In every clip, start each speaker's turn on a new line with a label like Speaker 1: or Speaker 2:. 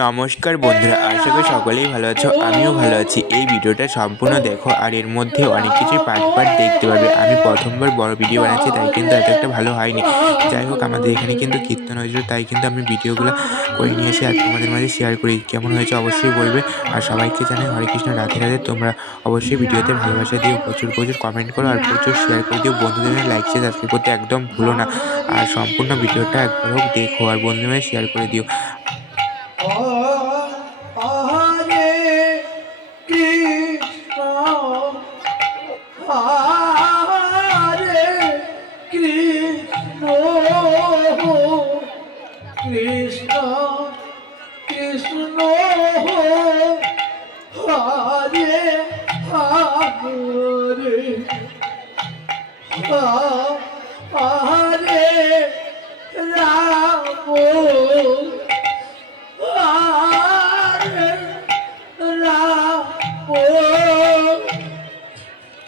Speaker 1: নমস্কার বন্ধুরা, আশা করি সকলেই ভালো আছো, আমিও ভালো আছি। এই ভিডিওটা সম্পূর্ণ দেখো, আর এর মধ্যে অনেক কিছুই পার্ট পার্ট দেখতে পারবে। আমি প্রথমবার বড় ভিডিও বানাচ্ছি, তাই কিন্তু এত একটা ভালো হয়নি। যাই হোক, আমাদের এখানে কিন্তু কীর্তন হয়েছিল, তাই কিন্তু আমি ভিডিওগুলো করে নিয়ে এসে আর তোমাদের মাঝে শেয়ার করি। কেমন হয়েছে অবশ্যই বলবে। আর সবাইকে জানাই, হরে কৃষ্ণ, রাধে রাধে। তোমরা অবশ্যই ভিডিওতে ভালোবাসা দিও, প্রচুর প্রচুর কমেন্ট করো আর প্রচুর শেয়ার করে দিও। বন্ধুদের লাইক শেয়ার সাবস্ক্রাইব করতে একদম ভুলো না। আর সম্পূর্ণ ভিডিওটা একবার হোক দেখো, আর বন্ধুদের শেয়ার করে দিও।
Speaker 2: হরে Ram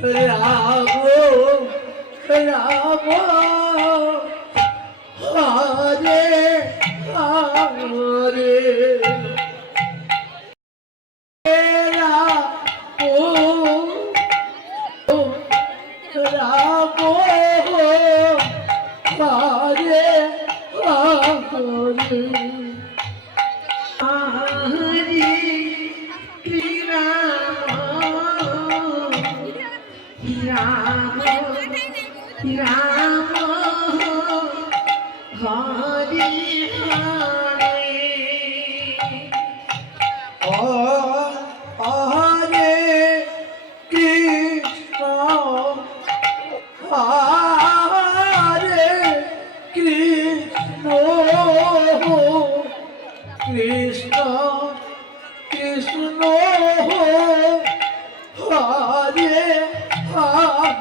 Speaker 2: Hare Ramo, Ramo, Ramo, 嗯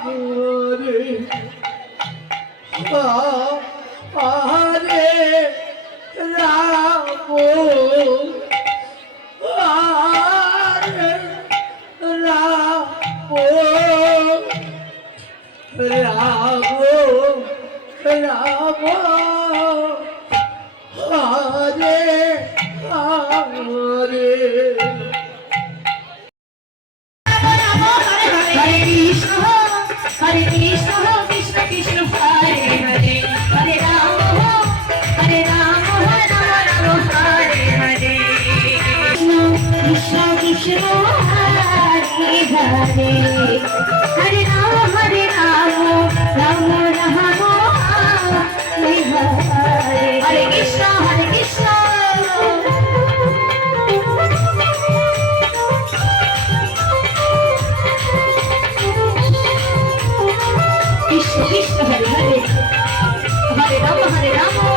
Speaker 2: Hare Hare Ram হরে রাম রাম রাম
Speaker 3: কৃষ্ণ কৃষ্ণ হরে হরে